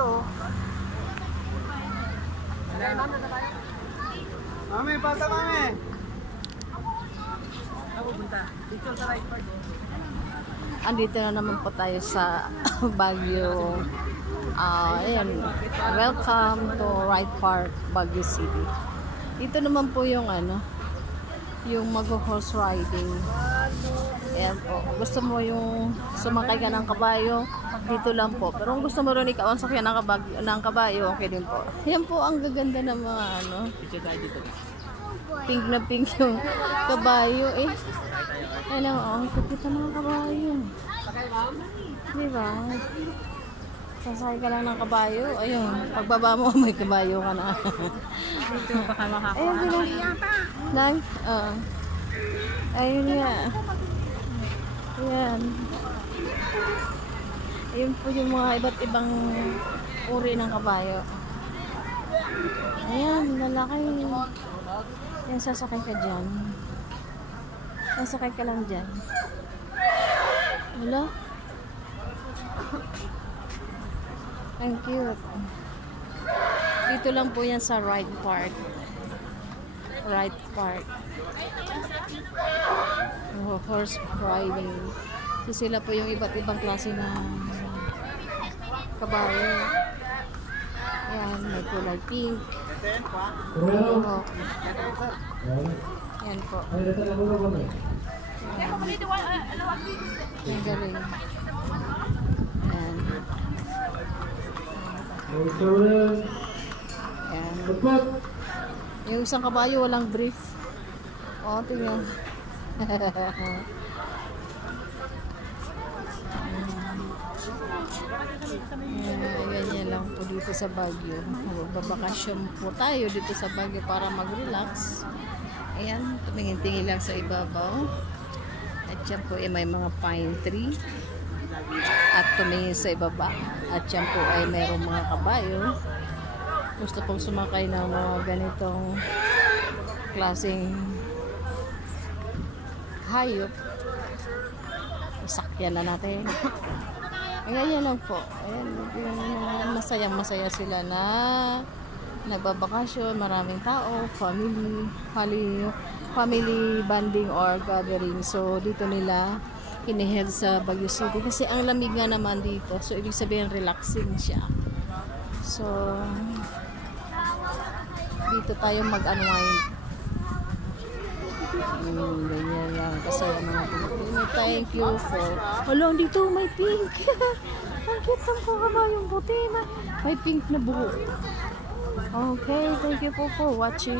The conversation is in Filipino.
dito. Mami, pasa mami. Dito sa right part. Andito na naman po tayo sa Baguio. Ayan. Welcome to Right Park, Baguio City. Dito naman po yung yung mag-horse riding. Ayan po. Gusto mo yung sumakay ka ng kabayo, dito lang po. Pero kung gusto mo rin ikaw ang sakyan ng kabayo, okay din po. Ayan po, ang gaganda ng mga pink na pink yung kabayo eh. Ayan o, kita mga kabayo. Diba? Sasakay ka lang ng kabayo. Ayun, pagbaba mo, may kabayo ka na. Dito baka makakuha. Ayun, Nang? Ayun nga. Ayan. Ayun po yung mga iba't ibang uri ng kabayo. Ayan, lalaki. Ayan, sasakay ka dyan. Sasakay ka lang dyan. Wala? Ang cute. Dito lang po yan sa Right Park. Right Park. Oh, horse riding. So sila po yung iba't ibang klase ng kabayo. Ayan, may kulay pink. Oh. Yan po. Ang galing. Ayan. Ayan. Yung isang kabayo walang brief. O, tingnan. Ganyan lang po dito sa Baguio. Babakasyon po tayo dito sa Baguio para mag-relax. Ayan, tumingin-tingin lang sa ibabaw. At yan po ay may mga pine tree. At tumingin sa ibaba. At yan po ay mayroong mga kabayo. Gusto pong sumakay ng mga ganitong klaseng hayop. Sakyan na natin. Ayan lang po. Ayan, masayang-masaya sila na nagbabakasyon, maraming tao, family bonding or gathering. So dito nila iniheld sa Baguio City kasi ang lamig nga naman dito. So ibig sabihin relaxing siya. So dito tayo mag-unwind. Ganyan lang kasi mga Pilipino. Thank you for hello, dito may pink. Ang cute ang kabayong puti na may pink na buhok. Okay, thank you po for watching.